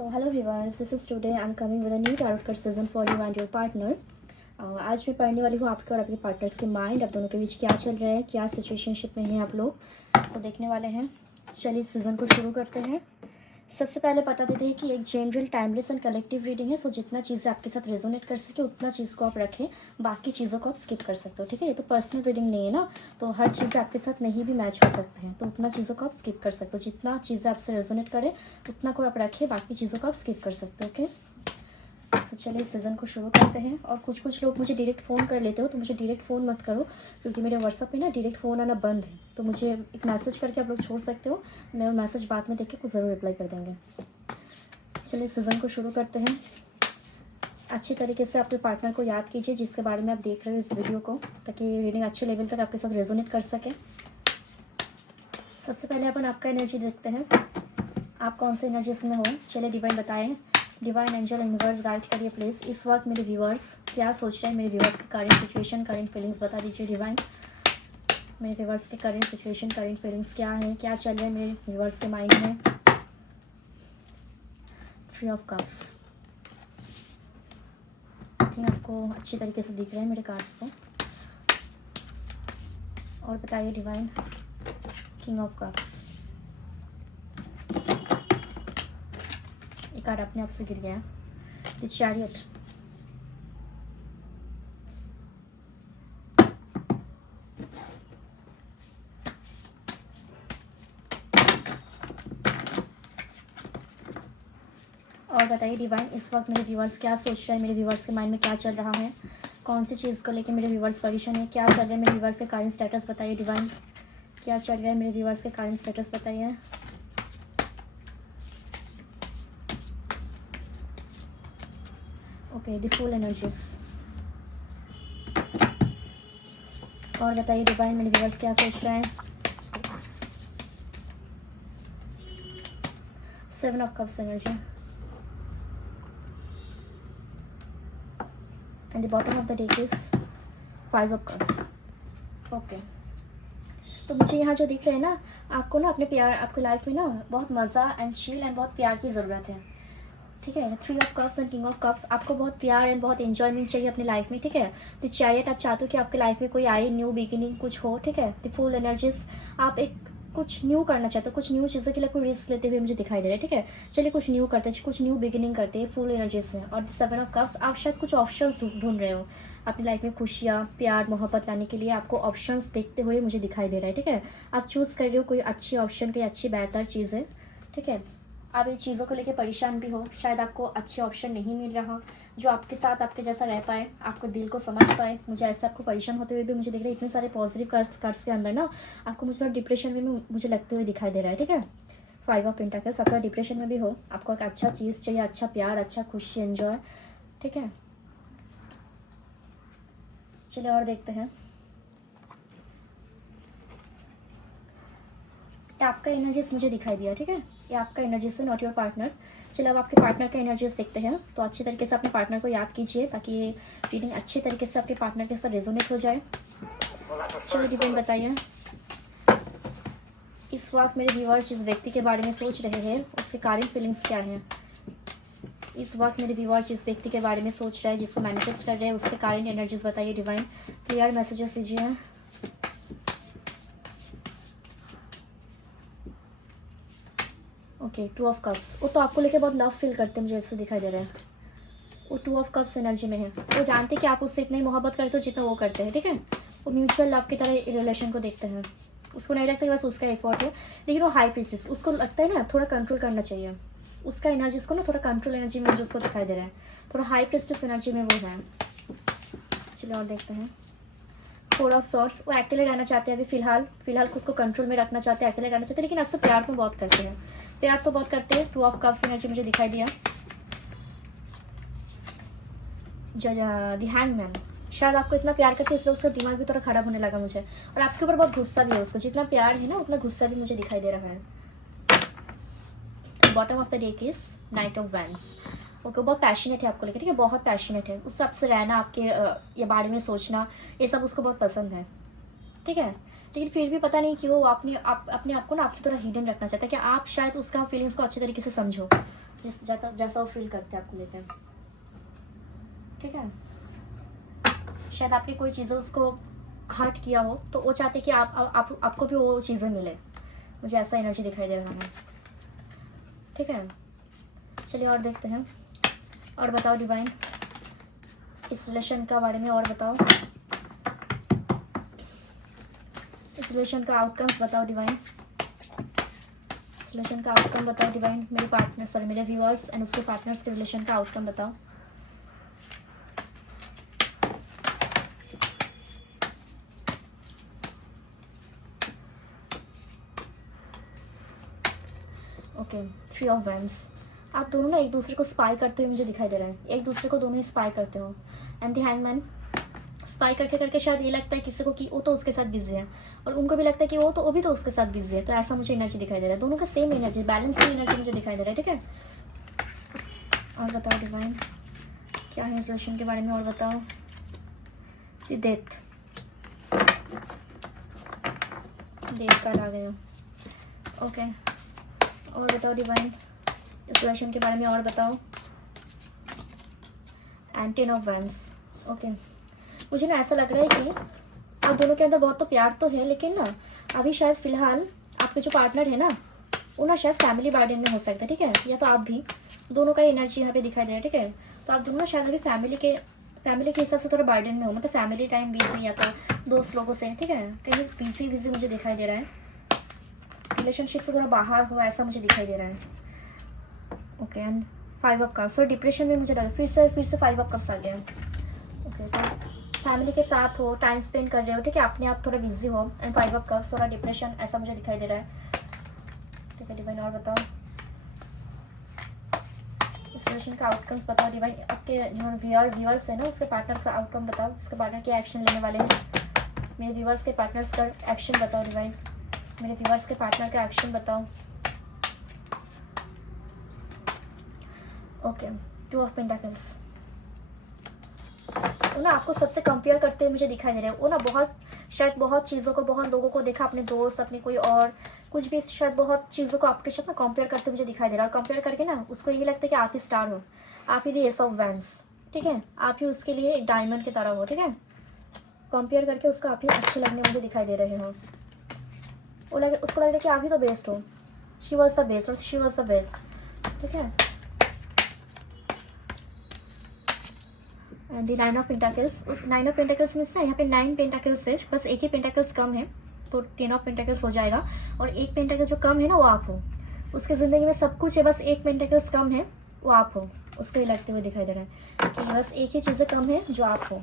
So hello viewers, this is today I'm coming with a new tarot card season for you and your partner. आज मैं पढ़ने वाली हूँ आपके और आपके पार्टनर्स के माइंड, आप दोनों के बीच क्या चल रहा है, क्या सिचुएशनशिप में हैं आप लोग, देखने वाले हैं। चलिए सीज़न को शुरू करते हैं। सबसे पहले बता देते हैं कि एक general timeless and collective reading है, जितना चीज़ें आपके साथ रेजोनेट कर सके उतना चीज़ को आप रखें, बाकी चीज़ों को आप स्किप कर सकते हो। ठीक है, ये तो पर्सनल रीडिंग नहीं है ना, तो हर चीज़ आपके साथ नहीं भी मैच हो सकते हैं, तो उतना चीज़ों को आप स्किप कर सकते हो। जितना चीज़ें आपसे रेजोनेट करें उतना को आप रखें, बाकी चीज़ों को आप स्किप कर सकते हो। ओके, तो चलिए सीज़न को शुरू करते हैं। और कुछ लोग मुझे डायरेक्ट फ़ोन कर लेते हो, तो मुझे डायरेक्ट फ़ोन मत करो, क्योंकि मेरे व्हाट्सअप में ना डायरेक्ट फ़ोन आना बंद है। तो मुझे एक मैसेज करके आप लोग छोड़ सकते हो, मैं वो मैसेज बाद में देख के कुछ ज़रूर रिप्लाई कर देंगे। चलिए सीज़न को शुरू करते हैं। अच्छी तरीके से अपने पार्टनर को याद कीजिए जिसके बारे में आप देख रहे हो इस वीडियो को, ताकि रीडिंग अच्छे लेवल तक आपके साथ रेजोनेट कर सके। सबसे पहले अपन आपका एनर्जी देखते हैं, आप कौन से एनर्जीज में हो। चलिए डिवाइन बताएं, डिवाइन एंजल यूनिवर्स गाइड करिए प्लीज़। इस वक्त मेरे व्यूअर्स क्या सोच रहे हैं, मेरे व्यूअर्स की करेंट सिचुएशन, करेंट फीलिंग्स बता दीजिए डिवाइन। मेरे व्यूअर्स की करेंट सिचुएशन, करेंट फीलिंग्स क्या है, क्या चल रहा है मेरे व्यूअर्स के माइंड में। 3 ऑफ कप्स, आपको अच्छी तरीके से दिख रहे हैं मेरे कार्ड्स को। और बताइए डिवाइन, किंग ऑफ कप्स, ये कार्ड अपने आप से गिर गया। द चैरियट, और बताइए डिवाइन इस वक्त मेरे व्यूअर्स क्या सोच रहे हैं, मेरे व्यूअर्स के माइंड में क्या चल रहा है, कौन सी चीज़ को लेकर मेरे व्यूअर्स परेशान है, क्या चल रहा है मेरे व्यूअर्स के करंट स्टेटस बताइए डिवाइन। क्या चल रहा है मेरे व्यूअर्स के करंट स्टेटस बताइए। Okay, the full energies. और बताइए डिवाइन मेरे व्यूअर्स क्या सोच रहे हैं। 7 of cups energy and the bottom of the deck is 5 of cups. Okay, तो मुझे यहाँ जो दिख रहे हैं ना, आपको ना अपने प्यार, आपकी लाइफ में ना बहुत मज़ा एंड शील एंड बहुत प्यार की ज़रूरत है। ठीक है, 3 of cups and king of cups, आपको बहुत प्यार एंड बहुत एंजॉयमेंट चाहिए अपनी लाइफ में। ठीक है, द चैरियट, आप चाहते हो कि आपकी लाइफ में कोई आए, न्यू बिगिनिंग कुछ हो। ठीक है, द फुल एनर्जीज, आप एक कुछ न्यू करना चाहते हो, कुछ न्यू चीज़ों के लिए कोई रिस्क लेते हुए मुझे दिखाई दे रहा है। ठीक है, चलिए कुछ न्यू करते हैं, कुछ न्यू बिगिनिंग करते हैं फुल एनर्जी से। और 7 ऑफ कप्स, आप शायद कुछ ऑप्शंस ढूंढ रहे हो अपनी लाइफ में, खुशियाँ, प्यार, मोहब्बत लाने के लिए आपको ऑप्शंस देखते हुए मुझे दिखाई दे रहा है। ठीक है, आप चूज़ कर रहे हो कोई अच्छी ऑप्शन, कोई अच्छी बेहतर चीज़ें। ठीक है, आप इन चीज़ों को लेकर परेशान भी हो, शायद आपको अच्छे ऑप्शन नहीं मिल रहा जो आपके साथ आपके जैसा रह पाए, आपको दिल को समझ पाए। मुझे ऐसे आपको परेशान होते हुए भी मुझे दिख रहा है, इतने सारे पॉजिटिव कार्ड्स के अंदर ना आपको मुझे थोड़ा डिप्रेशन में मुझे लगते हुए दिखाई दे रहा है। ठीक है, 5 ऑफ पेंटाकल्स, आप डिप्रेशन में भी हो, आपको एक अच्छा चीज़ चाहिए, अच्छा प्यार, अच्छा खुशी, एंजॉय। ठीक है, चलिए और देखते हैं। आपका एनर्जीज मुझे दिखाई दिया। ठीक है, ये आपका एनर्जीज है, नॉट योर पार्टनर। चलो अब आपके पार्टनर का एनर्जीज देखते हैं। तो अच्छी तरीके से अपने पार्टनर को याद कीजिए, ताकि ये रीडिंग अच्छी तरीके से आपके पार्टनर के साथ रेजोनेट हो जाए। चलो डिवाइन बताइए, इस वक्त मेरे व्यूअर्स जिस व्यक्ति के बारे में सोच रहे हैं उसके कारण फीलिंग्स क्या हैं। इस वक्त मेरे व्यूअर्स जिस व्यक्ति के बारे में सोच रहे हैं, जिसको मैनिफेस्ट कर रहे हैं, उसके कारण एनर्जीज बताइए डिवाइन। क्लियर मैसेजेस दीजिए। ओके, 2 ऑफ कप्स, वो तो आपको लेके बहुत लव फील करते हैं, मुझे ऐसे दिखाई दे रहा है। वो 2 ऑफ कप्स एनर्जी में है, वो जानते हैं कि आप उससे इतना ही मोहब्बत करते हो जितना वो करते हैं। ठीक है, वो म्यूचुअल लव की तरह रिलेशन को देखते हैं, उसको नहीं लगता कि बस उसका एफर्ट है, लेकिन वो हाई प्रीस्टेस, उसको लगता है ना थोड़ा कंट्रोल करना चाहिए उसका एनर्जीज को ना, थोड़ा कंट्रोल एनर्जी में जो उसको दिखाई दे रहा है, थोड़ा हाई प्रीस्टेस एनर्जी में वो है। चलिए और देखते हैं। 4 ऑफ सॉर्ड्स, वो अकेले रहना चाहते हैं अभी फिलहाल खुद को कंट्रोल में रखना चाहते हैं, अकेले रहना चाहते हैं, लेकिन अक्सर प्यार तो बहुत करते हैं, प्यार तो बहुत करते हैं। 2 ऑफ कप्स एनर्जी मुझे दिखाई दिया। द हैंगमैन, शायद आपको इतना प्यार करते हैं इसलिए उसका दिमाग भी थोड़ा खराब होने लगा मुझे, और आपके ऊपर बहुत गुस्सा भी है उसको, जितना प्यार है ना उतना गुस्सा भी मुझे दिखाई दे रहा है। Bottom of the deck is night of wands. Okay, बहुत पैशनेट है आपको लेकर। ठीक है, बहुत पैशनेट है, उससे आपसे रहना, आपके ये बारे में सोचना, ये सब उसको बहुत पसंद है। ठीक है, लेकिन फिर भी पता नहीं क्यों वो अपने आप को ना आपसे थोड़ा हिडन रखना चाहता है कि आप शायद उसका फीलिंग्स को अच्छे तरीके से समझो, जैसा वो फील करते हैं आपको लेकर, ठीक है। शायद आपकी कोई चीज़ें उसको हर्ट किया हो, तो वो चाहते कि आपको भी वो चीज़ें मिले। मुझे ऐसा एनर्जी दिखाई दे रहा है, ठीक है। चलिए और देखते हैं, और बताओ डिवाइन, इस रिलेशन का बारे में और बताओ, इस रिलेशन का आउटकम्स बताओ डिवाइन, इस रिलेशन का आउटकम बताओ डिवाइन। मेरे पार्टनर, सॉरी मेरे व्यूअर्स एंड उसके पार्टनर्स के रिलेशन का आउटकम बताओ। Okay, three of wands. आप दोनों ना एक दूसरे को स्पाई करते हुए मुझे दिखाई दे रहे हैं, एक दूसरे को दोनों ही स्पाई करते हो। एंड द हैंगमैन, स्पाई करके करके शायद ये लगता है किसी को कि वो तो उसके साथ बिजी है, और उनको भी लगता है कि वो भी तो उसके साथ बिजी है। तो ऐसा मुझे एनर्जी दिखाई दे रहा है, दोनों का सेम एनर्जी, बैलेंसिंग एनर्जी मुझे दिखाई दे रहा है, ठीक है। और बताओ डिवाइन, क्या है इस रिलेशन के बारे में, और बताओ। द डेथ कार्ड आ गए हो, ओके। और बताओ डिवाइन, इस रिलेशन के बारे में और बताओ। And 10 of wands, okay. मुझे ना ऐसा लग रहा है कि आप दोनों के अंदर बहुत तो प्यार तो है, लेकिन ना अभी शायद फिलहाल आपके जो पार्टनर है ना, वो ना शायद फैमिली बर्डन में हो सकता है, ठीक है। या तो आप भी, दोनों का एनर्जी यहाँ पे दिखाई दे रहा है, ठीक है। तो आप दोनों ना शायद अभी फैमिली के हिसाब से थोड़ा बर्डन में हो, मतलब फैमिली टाइम बिजी, या तो दोस्त लोगों से, ठीक है, कहीं बिजी मुझे दिखाई दे रहा है। रिलेशनशिप से थोड़ा बाहर हो, ऐसा मुझे दिखाई दे रहा है, ओके। एंड 5 ऑफ कप्स, और डिप्रेशन में मुझे लगा फिर से 5 ऑफ कप्स आ गया, ओके। तो फैमिली के साथ हो, टाइम स्पेंड कर रहे हो, ठीक है, अपने आप थोड़ा बिजी हो। एंड 5 ऑफ कप्स, थोड़ा डिप्रेशन, ऐसा मुझे दिखाई दे रहा है, ठीक है डिवाइन। और बताओ, इस रिलेशन का आउटकम्स बताओ डिवाइन। आपके जो व्यूअर्स है ना, उसके पार्टनर का आउटकम बताओ, उसके पार्टनर क्या एक्शन लेने वाले हैं। मेरे व्यूअर्स के पार्टनर्स का एक्शन बताओ डिवाइन, मेरे व्यूअर्स के पार्टनर का एक्शन बताओ, ओके। 2 ऑफ पेंटाकल्स, वो ना आपको सबसे कंपेयर करते हुए मुझे दिखाई दे रहे हैं। वो ना शायद बहुत चीज़ों को, बहुत लोगों को देखा, अपने दोस्त, अपने कोई और कुछ भी, शायद बहुत चीज़ों को आपके साथ ना कंपेयर करते हुए मुझे दिखाई दे रहा है। और कंपेयर करके ना उसको ये लगता है कि आप ही स्टार हो, आप ही द एस ऑफ वैंड्स, ठीक है, आप ही उसके लिए एक डायमंड की तरह हो, ठीक है। कंपेयर करके उसको आप ही अच्छे लगने मुझे दिखाई दे रहे हो। उसको लग रहा है कि आप ही तो बेस्ट हो, शी वॉज द बेस्ट, और शी वॉज द बेस्ट, ठीक है। एंड द 9 ऑफ पेंटाकल्स, उस 9 ऑफ पेंटाकल्स मीन्स ना यहाँ पे 9 पेंटाकल्स है, बस एक ही पेंटाकल्स कम है, तो 10 ऑफ पेंटाकल्स हो जाएगा। और एक पेंटाकल जो कम है ना, वो आप हो। उसके ज़िंदगी में सब कुछ है, बस एक पेंटाकल्स कम है, वो आप हो। उसको ये लगते हुए दिखाई दे रहा है कि बस एक ही चीज़ें कम है, जो आप हो।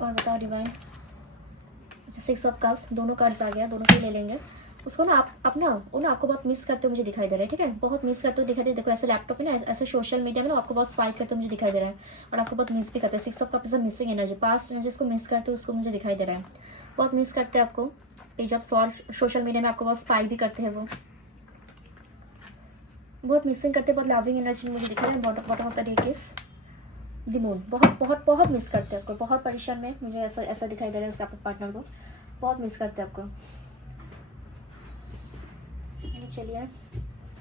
और बताओ डिवाइन, अच्छा 6 ऑफ कप्स, दोनों कार्ड्स आ गया, दोनों से ले लेंगे। उसको ना आप ना वो ना आपको बहुत मिस करते हुए मुझे दिखाई दे रहा है, ठीक है, बहुत मिस करते हुए दिखाई दे। देखो ऐसे लैपटॉप पे ना, ऐसे सोशल मीडिया में ना आपको बहुत स्पाइक करते हुए मुझे दिखाई दे रहा है, और आपको बहुत मिस भी करते हैं। 6 of cup is a missing energy, past energy को मिस करते हुए उसको मुझे दिखाई दे रहा है, बहुत मिस करते हैं आपको। Page of swords, social media में आपको बहुत स्पाइक भी करते हैं, वो बहुत मिसिंग करते हैं, बहुत लविंग एनर्जी मुझे दिख रहा है। Bottom of the deck is the moon, बहुत बहुत बहुत मिस करते हैं आपको, बहुत परेशान में मुझे ऐसा दिखाई दे रहा है। आपके पार्टनर को बहुत मिस करते हैं आपको। चलिए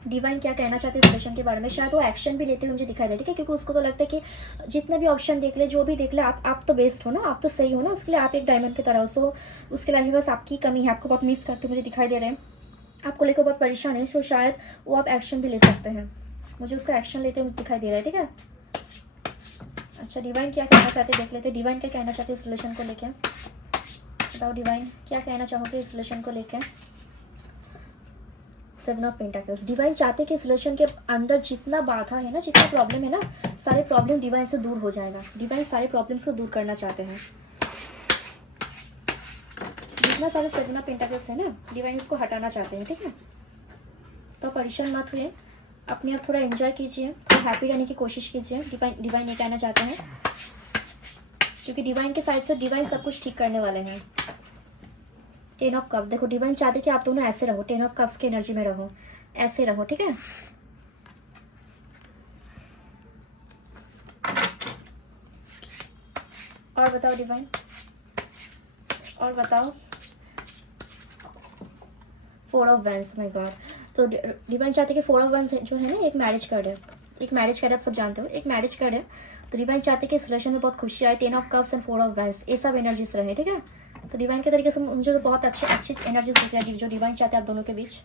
डिवाइन क्या कहना चाहते हैं इस रिलेशन के बारे में। शायद वो एक्शन भी लेते हुए मुझे दिखाई दे, ठीक है, क्योंकि उसको तो लगता है कि जितने भी ऑप्शन देख ले, जो भी देख ले, आप तो बेस्ट हो ना, आप तो सही हो ना, उसके लिए आप एक डायमंड की तरह हो। सो उसके अलावा बस आपकी कमी है, आपको बहुत मिस करते मुझे दिखाई दे रहे हैं, आपको लेकर बहुत परेशान है। सो शायद वो आप एक्शन भी ले सकते हैं, मुझे उसका एक्शन लेते हुए मुझे दिखाई दे रहा है, ठीक है। अच्छा डिवाइन क्या कहना चाहते हैं, देख लेते हैं डिवाइन क्या कहना चाहते हैं इस रिलेशन को लेकर। बताओ डिवाइन क्या कहना चाहोगे इस रिलेशन को लेकर। 7 ऑफ पेंटाकल्स, डिवाइन चाहते कि इस रिलेशन के अंदर जितना बाधा है ना, जितना प्रॉब्लम है ना, सारे प्रॉब्लम डिवाइन से दूर हो जाएगा। डिवाइन सारे प्रॉब्लम्स को दूर करना चाहते हैं, जितना सारे 7 ऑफ पेंटाकल्स है ना, डिवाइन उसको हटाना चाहते हैं, ठीक है। तो परेशान मत हुए, अपने आप थोड़ा एंजॉय कीजिए, थोड़ा हैप्पी रहने की कोशिश कीजिए। डिवाइन ये कहना चाहते हैं, क्योंकि डिवाइन के साइड से डिवाइन सब कुछ ठीक करने वाले हैं। 10 ऑफ कप, देखो डिवाइन चाहते कि आप दोनों ऐसे रहो, 10 ऑफ कप्स की एनर्जी में रहो, ऐसे रहो, ठीक है। और बताओ डिवाइन, और बताओ, 4 ऑफ वैंस, माय गॉड। तो डिवाइन चाहते हैं कि 4 ऑफ वैंस जो है ना, एक मैरिज कार्ड है, एक मैरिज कार्ड आप सब जानते हो, एक मैरिज कार्ड है। तो डिवाइन चाहते हैं कि इस रिलेशन में बहुत खुशी आए, 10 of cups and 4 of vents, ये सब एनर्जीज रहे, ठीक है। तो डिवाइन के तरीके से मुझे तो बहुत अच्छी एनर्जीज दिख रही है जो डिवाइन चाहते हैं आप दोनों के बीच।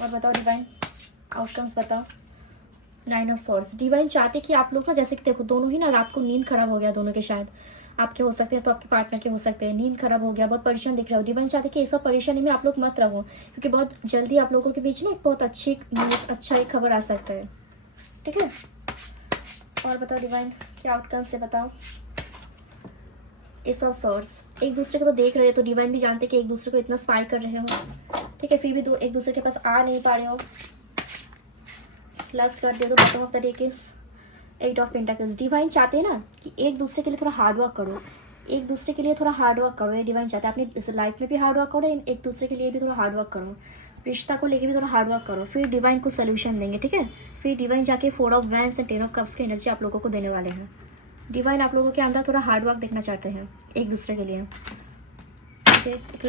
और बताओ डिवाइन, आउटकम्स बताओ। 9 ऑफ सॉर्ड्स, डिवाइन चाहते कि आप लोग ना, जैसे कि देखो दोनों ही ना रात को नींद खराब हो गया दोनों के, शायद आपके हो सकते हैं तो आपके पार्टनर के हो सकते हैं, नींद खराब हो गया, बहुत परेशान दिख रहा हो। डिवाइन चाहते कि ये सब परेशानी में आप लोग मत रहो, क्योंकि बहुत जल्दी आप लोगों के बीच ना एक बहुत अच्छी न्यूज़, अच्छा एक खबर आ सकता है, ठीक है। और बताओ डिवाइन, क्या आउटकम से बताओ। एस ऑफ सॉर्ड्स, एक दूसरे को तो देख रहे हो, तो डिवाइन भी जानते कि एक दूसरे को इतना स्पाई कर रहे हो, ठीक है, फिर भी एक दूसरे के पास आ नहीं पा रहे हो। लास्ट कार्ड दे दो, bottom of the deck is 8 of pentacles. Divine चाहते हैं ना कि एक दूसरे के लिए थोड़ा हार्ड वर्क करो, एक दूसरे के लिए थोड़ा हार्ड वर्क करो, ये डिवाइन चाहते हैं। अपनी लाइफ में भी हार्ड वर्क करो, एक दूसरे के लिए भी थोड़ा हार्ड वर्क करो, रिश्ता को लेके भी थोड़ा हार्ड वर्क करो, फिर डिवाइन को सोल्यूशन देंगे, ठीक है। फिर डिवाइन जाके 4 of vents and 10 of cups की एनर्जी आप लोगों को देने वाले हैं। डिवाइन आप लोगों के अंदर थोड़ा हार्ड वर्क देखना चाहते हैं एक दूसरे के लिए, ठीक है। एक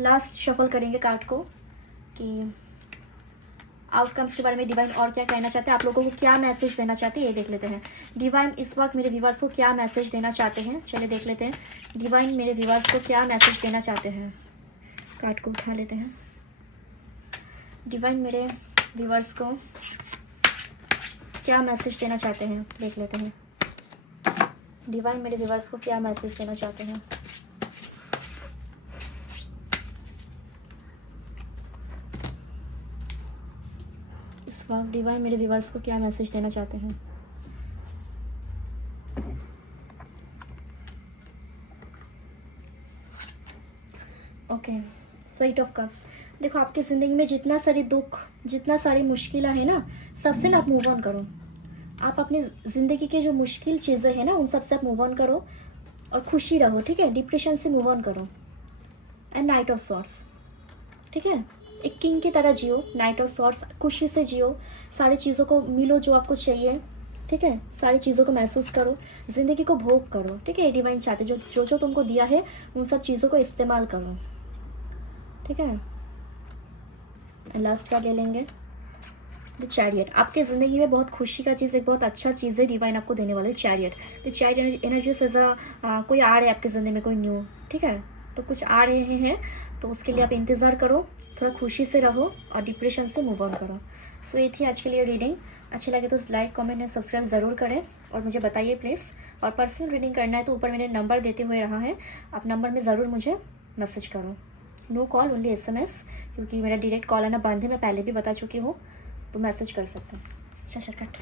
लास्ट शफल करेंगे कार्ड को कि आउटकम्स के बारे में डिवाइन और क्या कहना चाहते हैं, आप लोगों को क्या मैसेज देना चाहते हैं, ये देख लेते हैं। डिवाइन इस वक्त मेरे व्यूअर्स को क्या मैसेज देना चाहते हैं, चलिए देख लेते हैं। डिवाइन मेरे व्यूअर्स को क्या मैसेज देना चाहते हैं, कार्ड को उठा लेते हैं। डिवाइन मेरे व्यूअर्स को क्या मैसेज देना चाहते हैं, देख लेते हैं। डिवाइन मेरे व्यूअर्स को क्या मैसेज देना चाहते हैं। इस वक्त डिवाइन मेरे व्यूअर्स को क्या मैसेज देना चाहते हैं। ओके, स्वीट ऑफ कप्स, देखो आपकी ज़िंदगी में जितना सारी दुख, जितना सारी मुश्किलें हैं ना, सबसे ना आप मूव ऑन करो। आप अपनी ज़िंदगी की जो मुश्किल चीज़ें हैं ना, उन सब से आप मूव ऑन करो और खुशी रहो, ठीक है। डिप्रेशन से मूव ऑन करो। एंड नाइट ऑफ सॉर्ड्स, ठीक है, एक किंग की तरह जियो, नाइट ऑफ सॉर्ड्स, खुशी से जियो, सारी चीज़ों को मिलो जो आपको चाहिए, ठीक है, सारी चीज़ों को महसूस करो, ज़िंदगी को भोग करो, ठीक है। डिवाइन चाहते जो तुमको दिया है उन सब चीज़ों को इस्तेमाल करो, ठीक है। लास्ट का ले लेंगे द चैरियट, आपके ज़िंदगी में बहुत खुशी का चीज़, एक बहुत अच्छा चीज़ है डिवाइन आपको देने वाले चैरियट। द चैरियट एनर्जी से कोई आ रहे हैं आपके ज़िंदगी में, कोई न्यू, ठीक है, तो कुछ आ रहे हैं, तो उसके लिए आप इंतज़ार करो, थोड़ा खुशी से रहो और डिप्रेशन से मूव ऑन करो। सो ये थी आज के लिए रीडिंग। अच्छी लगे तो लाइक, कमेंट एंड सब्सक्राइब ज़रूर करें और मुझे बताइए प्लीज़। और पर्सनल रीडिंग करना है तो ऊपर मेरे नंबर देते हुए रहा है, आप नंबर में ज़रूर मुझे मैसेज करो। नो कॉल, ओनली SMS, क्योंकि मेरा डायरेक्ट कॉल आना बंद है, मैं पहले भी बता चुकी हूँ, तो मैसेज कर सकते हैं। अच्छा कट।